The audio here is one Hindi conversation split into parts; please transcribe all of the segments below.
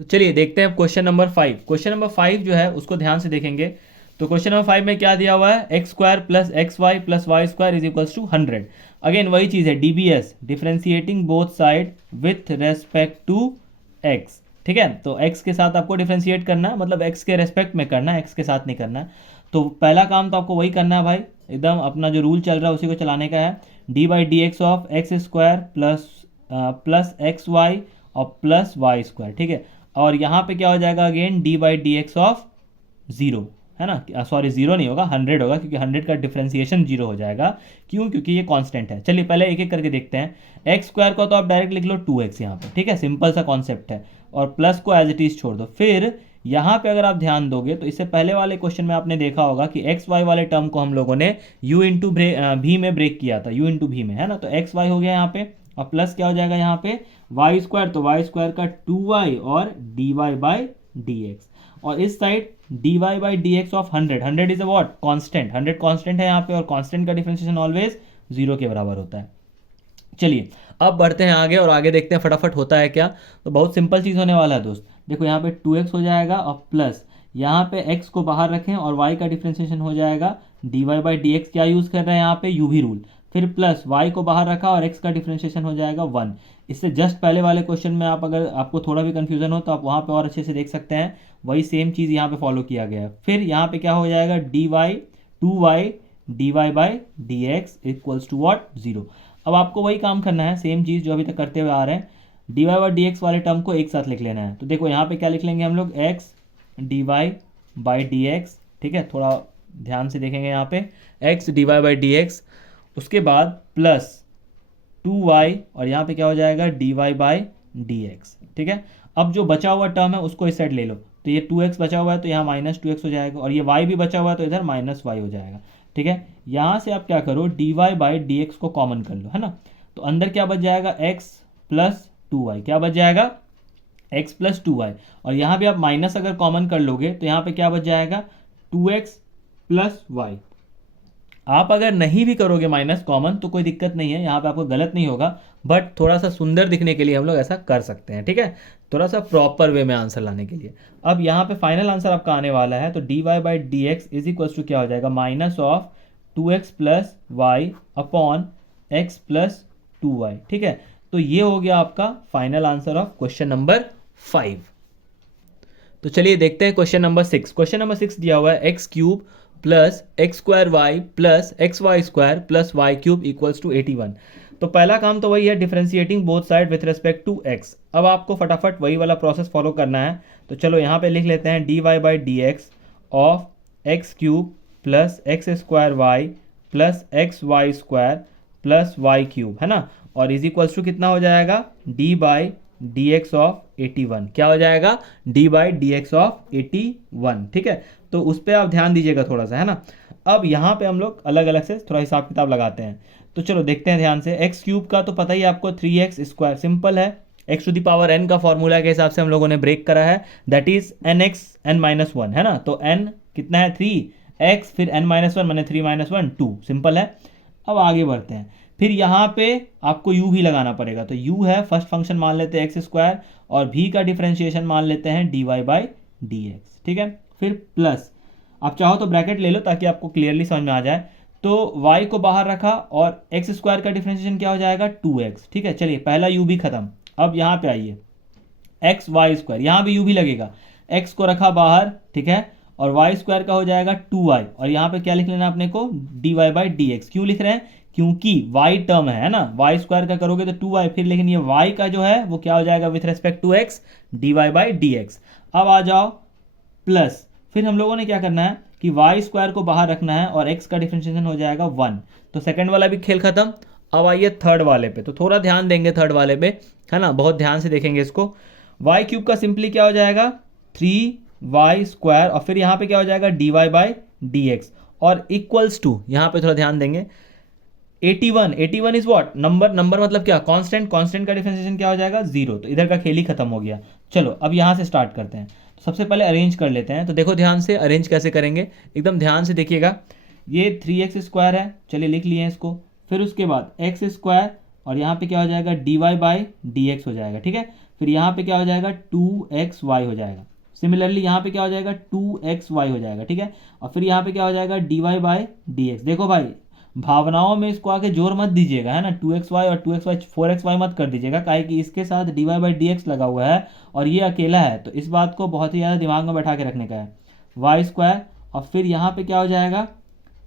तो चलिए देखते हैं क्वेश्चन नंबर 5। क्वेश्चन नंबर 5 जो है उसको ध्यान से देखेंगे। तो क्वेश्चन नंबर 5 में क्या दिया हुआ है, x square plus x y plus y square is equals to 100। Again वही चीज़ है, DBS, differentiating both side with respect to x. ठीक है, तो एक्स के साथ आपको डिफ्रेंशिएट करना है, मतलब एक्स के रेस्पेक्ट में करना है, एक्स के साथ नहीं करना है। तो पहला काम तो आपको वही करना है भाई, एकदम अपना जो रूल चल रहा है उसी को चलाने का है। D by d x of x square plus x y और प्लस वाई स्क्वायर। ठीक है, और यहाँ पे क्या हो जाएगा, again d by d x of zero, है ना, सॉरी जीरो नहीं होगा, 100 होगा, क्योंकि 100 का डिफ्रेंसिएशन जीरो हो जाएगा। क्यों, क्योंकि ये कांस्टेंट है। चलिए पहले एक एक करके देखते हैं। एक्स स्क्वायर को तो आप डायरेक्ट लिख लो 2x यहाँ पे, ठीक है, सिंपल सा कॉन्सेप्ट है, और प्लस को एज इट इज छोड़ दो। फिर यहाँ पे अगर आप ध्यान दोगे तो इससे पहले वाले क्वेश्चन में आपने देखा होगा कि एक्स वाई वाले टर्म को हम लोगों ने u इंटू भी में ब्रेक किया था, u इंटू भी में, है ना। तो एक्स वाई हो गया यहाँ पे, और प्लस क्या हो जाएगा यहाँ पे वाई स्क्वायर, तो वाई स्क्वायर का 2y और d y by d x, और इस side d y by d x of 100। 100 is a what, constant, 100 constant है यहाँ पे, और कांस्टेंट का डिफरेंशिएशन ऑलवेज जीरो के बराबर होता है। चलिए अब बढ़ते हैं आगे, और आगे देखते हैं फटाफट होता है क्या। तो बहुत सिंपल चीज़ होने वाला है दोस्त। देखो यहाँ पे 2x हो जाएगा, और प्लस यहाँ पे x को बाहर रखें और y का डिफरेंशिएशन हो जाएगा d y by d x. क्या यूज़ कर रहे हैं यहाँ पे, यू भी रूल। फिर प्लस y को बाहर रखा और x का डिफरेंशिएशन हो जाएगा 1। इससे जस्ट पहले वाले क्वेश्चन में आप, अगर आपको थोड़ा भी कन्फ्यूजन हो तो आप वहाँ पे और अच्छे से देख सकते हैं, वही सेम चीज़ यहाँ पे फॉलो किया गया है। फिर यहाँ पे क्या हो जाएगा, d y 2y d y by d x equals to what, zero. अब आपको वही काम करना है, सेम चीज़ जो अभी तक करते हुए आ रहे हैं। D y by d x वाले टर्म को एक साथ लिख लेना है। तो देखो यहाँ पे क्या लिख लेंगे हम लोग, x d y by d x. ठीक है, थोड़ा ध्यान से देखेंगे यहाँ पे, x d y by d x, उसके बाद प्लस 2y, और यहाँ पे क्या हो जाएगा, d y by d x. ठीक है, अब जो बचा हुआ टर्म है उसको इस साइड ले लो, तो ये 2x बचा हुआ है तो यहाँ माइनस 2x हो जाएगा, और ये y भी बचा हुआ है तो इधर माइनस y हो जाएगा। ठीक है, यहाँ से आप क्या करो, d y by d x को कॉमन कर लो, है ना। तो अंदर क्या बच जाएगा, x प्लस 2y, क्या बच जाएगा, x प्लस 2y, और यहाँ भी आप माइनस अगर कॉमन कर लोगे तो यहाँ पे क्या बच जाएगा, 2x प्लस y। आप अगर नहीं भी करोगे माइनस कॉमन तो कोई दिक्कत नहीं है, यहाँ पे आपको गलत नहीं होगा, बट थोड़ा सा सुंदर दिखने के लिए हम लोग ऐसा कर सकते हैं। ठीक है, थोड़ा सा प्रॉपर वे में आंसर लाने के लिए। अब यहाँ पे फाइनल आंसर आपका आने वाला है, तो d y by d x is equals to क्या हो जाएगा, minus of 2x plus y upon x plus 2y। ठीक है, तो ये हो गया आपका final answer of question number 5। तो चलिए देखते हैं क्वेश्चन नंबर 6। क्वेश्चन नंबर 6 दिया हुआ है, x cube plus x square y plus x y square plus y cube equals to 81। तो पहला काम तो वही है, differentiating both side with respect to x. अब आपको फटाफट वही वाला प्रोसेस फॉलो करना है। तो चलो यहाँ पे लिख लेते हैं d y by d x of x cube plus x square y plus x y square plus y cube, है ना, और इज इक्वल्स टू कितना हो जाएगा, d by d x of 81। क्या हो जाएगा, d by d x of 81। ठीक है, तो उस पर आप ध्यान दीजिएगा थोड़ा सा, है ना। अब यहाँ पे हम लोग अलग अलग से थोड़ा हिसाब किताब लगाते हैं। तो चलो देखते हैं ध्यान से। एक्स क्यूब का तो पता ही आपको 3x स्क्वायर, सिंपल है, x to the power n का फॉर्मूला के हिसाब से हम लोगों ने ब्रेक करा है, that is n x n minus one, है ना। तो n कितना है, 3x, फिर n माइनस वन मैंने 3 माइनस वन 2, सिंपल है। अब आगे बढ़ते हैं, फिर यहाँ पे आपको u भी लगाना पड़ेगा। तो u है, फर्स्ट फंक्शन मान लेते हैं एक्स स्क्वायर, और v का डिफरेंशिएशन मान लेते हैं d y by d x. ठीक है, फिर प्लस, आप चाहो तो ब्रैकेट ले लो ताकि आपको क्लियरली समझ में आ जाए। तो y को बाहर रखा, और एक्स स्क्वायर का डिफरेंशिएशन क्या हो जाएगा, 2x। ठीक है, चलिए पहला u भी खत्म। अब यहाँ पे आइए, एक्स वाई स्क्वायर, यहाँ भी u भी लगेगा, x को रखा बाहर, ठीक है, और y स्क्वायर का हो जाएगा 2y, और यहाँ पे क्या लिख लेना अपने को, d y by d x. क्यों लिख रहे हैं, क्योंकि y टर्म है ना, y स्क्वायर का करोगे तो 2y, फिर लेकिन ये y का जो है वो क्या हो जाएगा with respect to x, d y by d x. अब आ जाओ प्लस, फिर हम लोगों ने क्या करना है कि वाई स्क्वायर को बाहर रखना है और एक्स का डिफरेंशिएशन हो जाएगा 1। तो सेकंड वाला भी खेल खत्म। अब आइए थर्ड वाले पे, तो थोड़ा ध्यान देंगे थर्ड वाले पे, है ना, बहुत ध्यान से देखेंगे इसको। वाई क्यूब का सिंपली क्या हो जाएगा, 3y स्क्वायर, और फिर यहाँ पे क्या हो जाएगा, d y by d x, और इक्वल्स टू, यहाँ पे थोड़ा ध्यान देंगे, 81। 81 इज व्हाट, नंबर, नंबर मतलब क्या, कांस्टेंट, कांस्टेंट का डिफरेंशिएशन क्या हो जाएगा, 0। तो इधर का खेल ही खत्म हो गया। चलो अब यहाँ से स्टार्ट करते हैं। तो सबसे पहले अरेंज कर लेते हैं। तो देखो ध्यान से अरेंज कैसे करेंगे, एकदम ध्यान से देखिएगा। ये 3x स्क्वायर है, चलिए लिख लिए इसको। फिर उसके बाद एक्स स्क्वायर, और यहाँ पे क्या हो जाएगा, d y by d x हो जाएगा। ठीक है, फिर यहाँ पे क्या हो जाएगा 2xy हो जाएगा। सिमिलरली यहाँ पे क्या हो जाएगा 2xy हो जाएगा, ठीक है। और फिर यहाँ पे क्या हो जाएगा dy/dx। देखो भाई भावनाओं में इसको आके जोर मत दीजिएगा, है ना, 2xy और 2xy 4xy मत कर दीजिएगा, काहे कि इसके साथ dy/dx लगा हुआ है और ये अकेला है, तो इस बात को बहुत ही ज़्यादा दिमाग में बैठा के रखने का है। y² और फिर यहाँ पे क्या हो जाएगा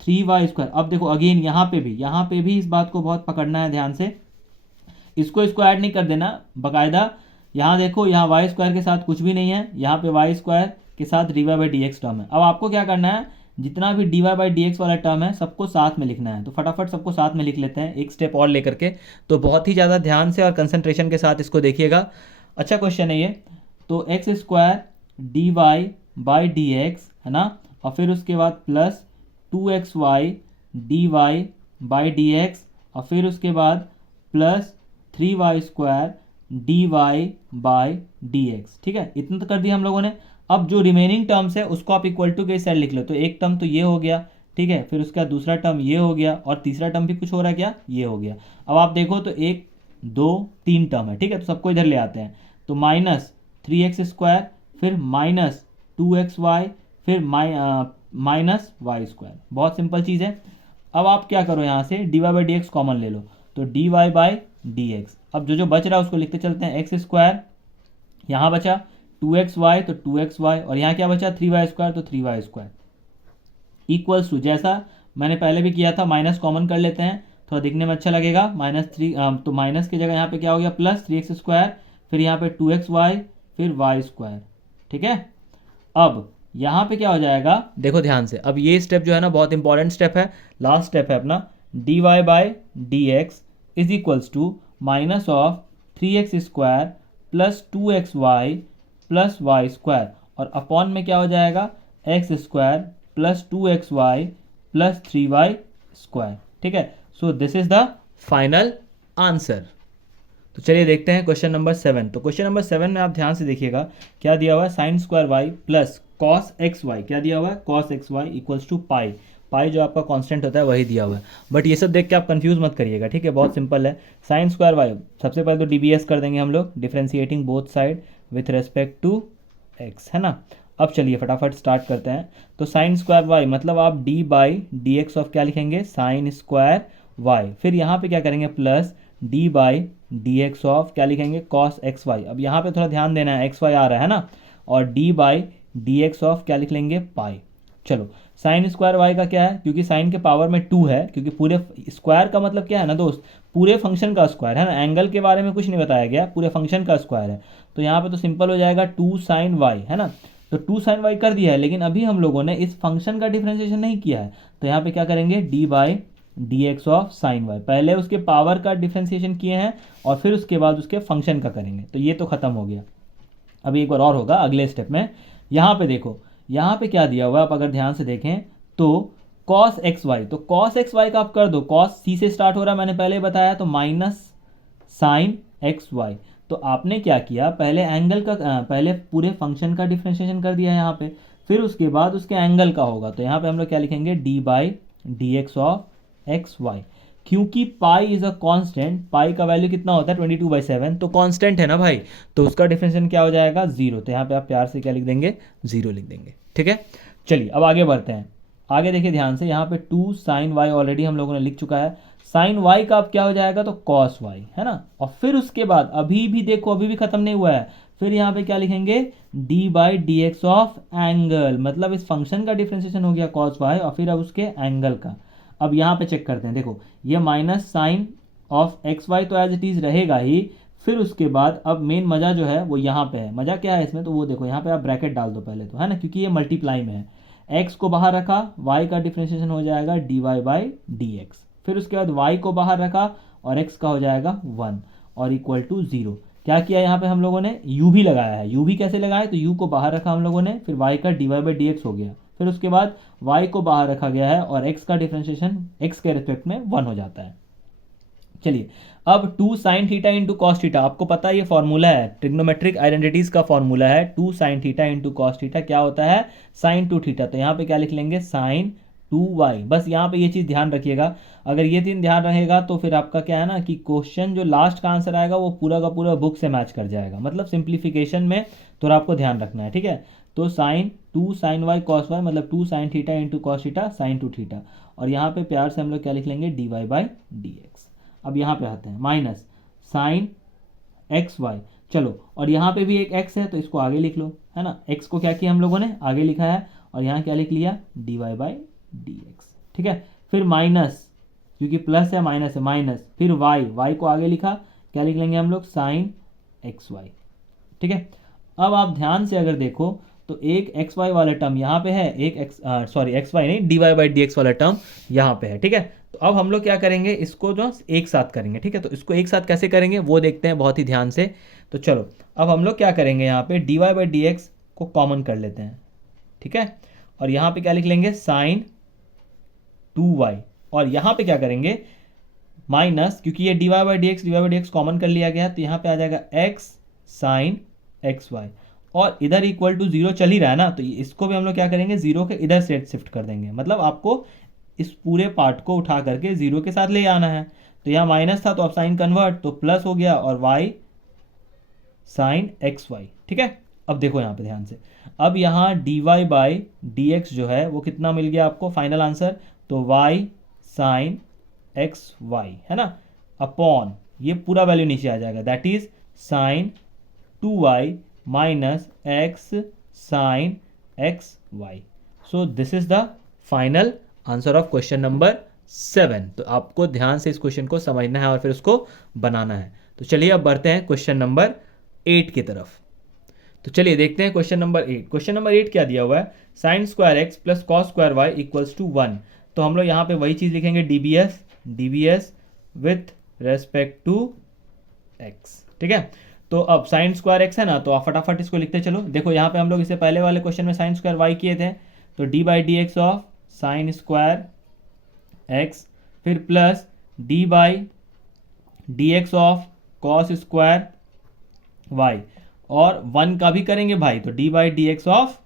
3y²। अब देखो अगेन यहाँ पे भी इस बात को बहुत पकड़ना है ध्यान से, इसको ऐड नहीं कर देना बाकायदा। यहाँ देखो यहाँ y² के साथ कुछ भी नहीं है, यहाँ पे y² के साथ dy/dx टर्म है। अब आपको क्या करना है, जितना भी dy/dx वाला टर्म है सबको साथ में लिखना है, तो फटाफट सबको साथ में लिख लेते हैं एक स्टेप और लेकर के। तो बहुत ही ज़्यादा ध्यान से और कंसंट्रेशन के साथ इसको देखिएगा, अच्छा क्वेश्चन है ये। तो x² dy/dx है ना, और फिर उसके बाद प्लस 2xy dy/dx और फिर उसके बाद प्लस 3y² dy/dx, ठीक है। इतना तो कर दिया हम लोगों ने। अब जो रिमेनिंग टर्म्स है उसको आप इक्वल टू के साइड लिख लो। तो एक टर्म तो ये हो गया, ठीक है, फिर उसका दूसरा टर्म ये हो गया और तीसरा टर्म भी कुछ हो रहा है क्या, ये हो गया। अब आप देखो तो 1 2 3 टर्म है, ठीक है, तो सबको इधर ले आते हैं। तो -3x² फिर -2xy फिर -y²। बहुत सिंपल चीज़ है। अब आप क्या करो, यहाँ से dy/dx कॉमन ले लो, तो dy/dx। अब जो बच रहा है उसको लिखते चलते हैं। x², यहाँ बचा 2xy तो 2xy और यहाँ क्या बचा 3y² तो 3y² इक्वल्स टू, जैसा मैंने पहले भी किया था, माइनस कॉमन कर लेते हैं, थोड़ा दिखने में अच्छा लगेगा। -3 तो माइनस की जगह यहाँ पे क्या हो गया प्लस 3x², फिर यहाँ पे 2xy फिर y², ठीक है। अब यहाँ पे क्या हो जाएगा, देखो ध्यान से, अब ये स्टेप जो है ना बहुत इंपॉर्टेंट स्टेप है, लास्ट स्टेप है अपना। dy/dx is equals to minus of 3x² plus 2xy plus y² और अपॉन में क्या हो जाएगा x² plus 2xy plus 3y², ठीक है। सो this is the final answer. तो चलिए देखते हैं क्वेश्चन नंबर 7। तो क्वेश्चन नंबर 7 में आप ध्यान से देखिएगा क्या दिया हुआ है, sin² y plus cos xy, क्या दिया हुआ है cos xy इक्वल्स टू पाई। पाई जो आपका कांस्टेंट होता है वही दिया हुआ है, बट ये सब देख के आप कंफ्यूज मत करिएगा, ठीक है, बहुत सिंपल है। sin² y सबसे पहले तो dbs कर देंगे हम लोग, differentiating both side with respect to x, है ना। अब चलिए फटाफट स्टार्ट करते हैं। तो sin² y मतलब आप d/dx ऑफ क्या लिखेंगे sin² y, फिर यहाँ पे क्या करेंगे प्लस d/dx ऑफ क्या लिखेंगे cos xy। अब यहाँ पे थोड़ा ध्यान देना है, xy आ रहा है ना, और d/dx ऑफ क्या लिख लेंगे पाई। चलो sin² y का क्या है, क्योंकि साइन के पावर में 2 है, क्योंकि पूरे स्क्वायर का मतलब क्या है ना दोस्त, पूरे फंक्शन का स्क्वायर है ना, एंगल के बारे में कुछ नहीं बताया गया, पूरे फंक्शन का स्क्वायर है। तो यहाँ पे तो सिंपल हो जाएगा 2 sin y, है ना। तो 2 sin y कर दिया है, लेकिन अभी हम लोगों ने इस फंक्शन का डिफ्रेंशिएशन नहीं किया है, तो यहाँ पे क्या करेंगे d/dx ऑफ sin y, पहले उसके पावर का डिफ्रेंशिएशन किए हैं और फिर उसके बाद उसके फंक्शन का करेंगे। तो ये तो खत्म हो गया। अभी एक बार और होगा अगले स्टेप में। यहाँ पे देखो, यहाँ पे क्या दिया हुआ है, आप अगर ध्यान से देखें तो cos xy, तो cos xy का आप कर दो, cos c से स्टार्ट हो रहा है मैंने पहले बताया, तो माइनस sin xy। तो आपने क्या किया, पहले एंगल का पहले पूरे फंक्शन का डिफ्रेंशिएशन कर दिया है यहाँ पे, फिर उसके बाद उसके एंगल का होगा। तो यहाँ पे हम लोग क्या लिखेंगे d/dx ऑफ xy, क्योंकि पाई इज अ कांस्टेंट, पाई का वैल्यू कितना होता है 22/7, तो कांस्टेंट है ना भाई, तो उसका डिफरेंशिएशन क्या हो जाएगा 0। तो यहाँ पे आप प्यार से क्या लिख देंगे 0 लिख देंगे, ठीक है। चलिए अब आगे बढ़ते हैं। आगे देखिए ध्यान से, यहाँ पे 2 sin y ऑलरेडी हम लोगों ने लिख चुका है, sin y का अब क्या हो जाएगा तो cos y, है ना। और फिर उसके बाद अभी भी देखो, अभी भी खत्म नहीं हुआ है, फिर यहाँ पे क्या लिखेंगे d/dx ऑफ एंगल, मतलब इस फंक्शन का डिफरेंशिएशन हो गया cos y और फिर अब उसके एंगल का। अब यहाँ पे चेक करते हैं, देखो ये माइनस साइन ऑफ xy तो एज इट इज रहेगा ही, फिर उसके बाद अब मेन मजा जो है वो यहाँ पे है। मजा क्या है इसमें, तो वो देखो यहाँ पे आप ब्रैकेट डाल दो पहले तो, है ना, क्योंकि ये मल्टीप्लाई में है। x को बाहर रखा, y का डिफरेंशिएशन हो जाएगा dy/dx, फिर उसके बाद y को बाहर रखा और x का हो जाएगा 1 और इक्वल टू 0। क्या किया यहाँ पे हम लोगों ने, u भी लगाया है। u भी कैसे लगाए, तो u को बाहर रखा हम लोगों ने, फिर y का dy/dx हो गया, फिर उसके बाद y को बाहर रखा गया है और x का डिफरेंशिएशन x के रिस्पेक्ट में 1 हो जाता है। चलिए अब 2 sin theta into cos theta, आपको पता है ये फॉर्मूला है, ट्रिग्नोमेट्रिक आइडेंटिटीज का फॉर्मूला है, 2 sin theta into cos theta क्या होता है sin 2 थीटा। तो यहाँ पे क्या लिख लेंगे sin 2y। बस यहाँ पे ये चीज़ ध्यान रखिएगा, अगर ये तीन ध्यान रहेगा तो फिर आपका क्या है ना कि क्वेश्चन जो लास्ट का आंसर आएगा वो पूरा का पूरा बुक से मैच कर जाएगा। मतलब सिंप्लीफिकेशन में थोड़ा आपको ध्यान रखना है, ठीक है। तो sine 2 sine y cos y मतलब 2 sine theta into cos theta sine 2 theta, और यहाँ पे प्यार से हम लोग क्या लिख लेंगे dy/dx। अब यहाँ पे आते हैं माइनस साइन एक्स वाई, चलो और यहाँ पे भी एक x है तो इसको आगे लिख लो, है ना। x को क्या किया हम लोगों ने आगे लिखा है, और यहाँ क्या लिख लिया dy/dx, ठीक है। फिर माइनस, क्योंकि प्लस है माइनस है माइनस, फिर y को आगे लिखा, क्या लिख लेंगे हम लोग साइन एक्स वाई, ठीक है। अब आप ध्यान से अगर देखो तो एक एक्स वाई वाला टर्म यहाँ पे है, एक एक्स वाई नहीं dy/dx वाला टर्म यहाँ पे है, ठीक है। तो अब हम लोग क्या करेंगे, इसको जो एक साथ करेंगे, ठीक है। तो इसको एक साथ कैसे करेंगे वो देखते हैं बहुत ही ध्यान से। तो चलो अब हम लोग क्या करेंगे, यहाँ पे dy/dx को कॉमन कर लेते हैं, ठीक है। और यहाँ पे क्या लिख लेंगे साइन 2y, और यहाँ पे क्या करेंगे माइनस, क्योंकि ये dy/dx कॉमन कर लिया गया तो यहाँ पे आ जाएगा x साइन एक्स वाई, और इधर इक्वल टू 0 चल ही रहा है ना, तो इसको भी हम लोग क्या करेंगे 0 के इधर से शिफ्ट कर देंगे। मतलब आपको इस पूरे पार्ट को उठा करके 0 के साथ ले आना है। तो यहाँ माइनस था तो अब साइन कन्वर्ट तो प्लस हो गया, और y साइन एक्स वाई, ठीक है। अब देखो यहाँ पे ध्यान से, अब यहाँ dy/dx जो है वो कितना मिल गया आपको फाइनल आंसर, तो y साइन एक्स वाई, है ना, अपॉन ये पूरा वैल्यू नीचे आ जाएगा, that is sine 2y minus x sine x y. So this is the final answer of question number 7। तो आपको ध्यान से इस क्वेश्चन को समझना है और फिर उसको बनाना है। तो चलिए अब बढ़ते हैं क्वेश्चन नंबर 8 की तरफ। तो चलिए देखते हैं क्वेश्चन नंबर 8। क्वेश्चन नंबर 8 क्या दिया हुआ है, sine square x plus cos square y equals to 1। तो हम लोग यहाँ पे वही चीज़ लिखेंगे dbs with respect to x, ठीक है। तो अब साइन स्क्वायर एक्स है ना, तो आप फटाफट इसको लिखते चलो। देखो यहाँ पे हम लोग इससे पहले वाले क्वेश्चन में साइन स्क्वायर वाई किए थे, तो d/dx of sine square x, फिर plus d/dx of cos square y, और 1 का भी करेंगे भाई, तो d/dx ऑफ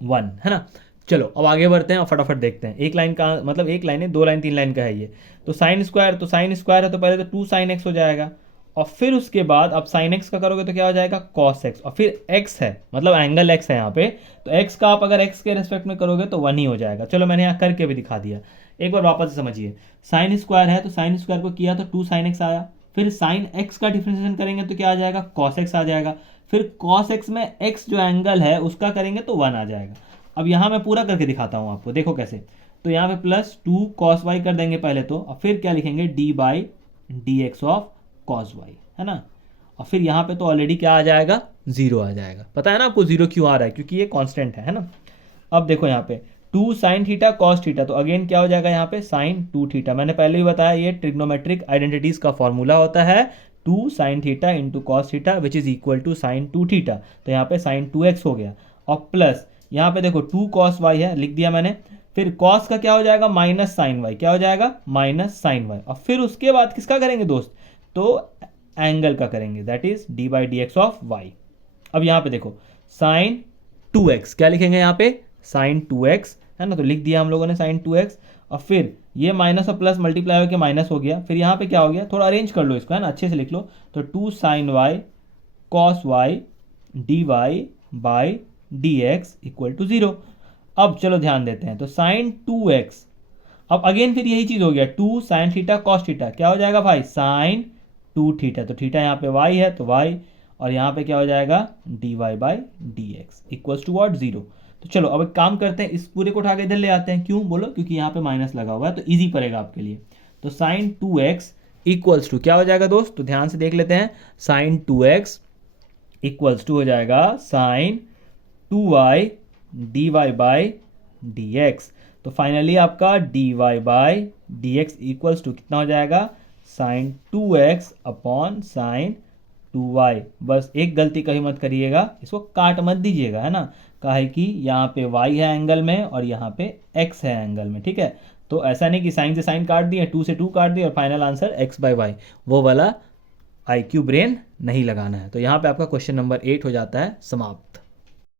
1, है ना। चलो अब आगे बढ़ते हैं और फटाफट देखते हैं। एक लाइन का मतलब एक लाइन है, 2 लाइन 3 लाइन का है ये। तो साइन स्क्वायर है तो पहले तो 2 साइन एक्स हो जाएगा, और फिर उसके बाद अब साइन एक्स का करोगे तो क्या हो जाएगा कॉस एक्स, और फिर एक्स है मतलब एंगल एक्स है यहाँ पे, तो एक्स का आप अगर एक्स के रेस्पेक्ट में करोगे तो 1 ही हो जाएगा। चलो मैंने यहाँ करके भी दिखा दिया, एक बार वापस से समझिए। साइन स्क्वायर है तो साइन स्क्वायर को किया तो 2 साइन एक्स आया, फिर साइन एक्स का डिफ्रेंशिएशन करेंगे तो क्या आ जाएगा कॉस एक्स आ जाएगा, फिर कॉस एक्स में एक्स जो एंगल है उसका करेंगे तो 1 आ जाएगा। अब यहाँ मैं पूरा करके दिखाता हूँ आपको, देखो कैसे। तो यहाँ पे प्लस 2 कॉस वाई कर देंगे पहले तो, और फिर क्या लिखेंगे d/dx ऑफ कॉस वाई, है ना। और फिर यहाँ पे तो ऑलरेडी क्या आ जाएगा 0 आ जाएगा। पता है ना आपको 0 क्यों आ रहा है, क्योंकि ये कांस्टेंट है ना। अब देखो यहाँ पे 2 साइन थीटा कॉस थीटा, तो अगेन क्या हो जाएगा यहाँ पे साइन 2 थीटा। मैंने पहले ही बताया ये ट्रिग्नोमेट्रिक आइडेंटिटीज का फॉर्मूला होता है 2 sine theta into cos theta which is equal to sine 2 theta. तो यहाँ पे साइन 2x हो गया, और प्लस यहाँ पे देखो 2 कॉस वाई है, लिख दिया मैंने। फिर कॉस का क्या हो जाएगा माइनस साइन वाई, क्या हो जाएगा माइनस साइन वाई, और फिर उसके बाद किसका करेंगे दोस्त, तो एंगल का करेंगे, that is d/dx of y। अब यहाँ पे देखो साइन 2x, क्या लिखेंगे यहाँ पे साइन 2x, है ना। तो लिख दिया हम लोगों ने साइन 2x, और फिर ये माइनस और प्लस मल्टीप्लाई होकर माइनस हो गया। फिर यहाँ पे क्या हो गया, थोड़ा अरेंज कर लो इसको, है ना, अच्छे से लिख लो। तो 2 sine y cos y dy/dx equal to 0। अब चलो ध्यान देते हैं, तो साइन 2x, अब अगेन फिर यही चीज़ हो गया 2 साइन थीटा कॉस थीटा, क्या हो जाएगा भाई साइन 2 थीटा, तो थीटा यहाँ पे y है तो y, और यहाँ पे क्या हो जाएगा dy/dx इक्वल्स टू व्हाट 0। तो चलो अब एक काम करते हैं, इस पूरे को उठा के इधर ले आते हैं। क्यों बोलो, क्योंकि यहाँ पे माइनस लगा हुआ है तो ईजी पड़ेगा आपके लिए। तो साइन 2x इक्वल्स टू क्या हो जाएगा दोस्त, तो ध्यान से देख लेते हैं। साइन 2x इक्वल्स टू हो जाएगा साइन 2y dy/dx। तो फाइनली आपका dy/dx इक्वल्स टू कितना हो जाएगा sign 2x upon sine 2y। बस एक गलती कहीं मत करिएगा, इसको काट मत दीजिएगा, है ना, काहे कि यहाँ पे y है एंगल में और यहाँ पे x है एंगल में, ठीक है। तो ऐसा नहीं कि साइन से साइन काट दिए, 2 से 2 काट दिए और फाइनल आंसर x/y, वो वाला IQ ब्रेन नहीं लगाना है। तो यहाँ पे आपका क्वेश्चन नंबर 8 हो जाता है समाप्त।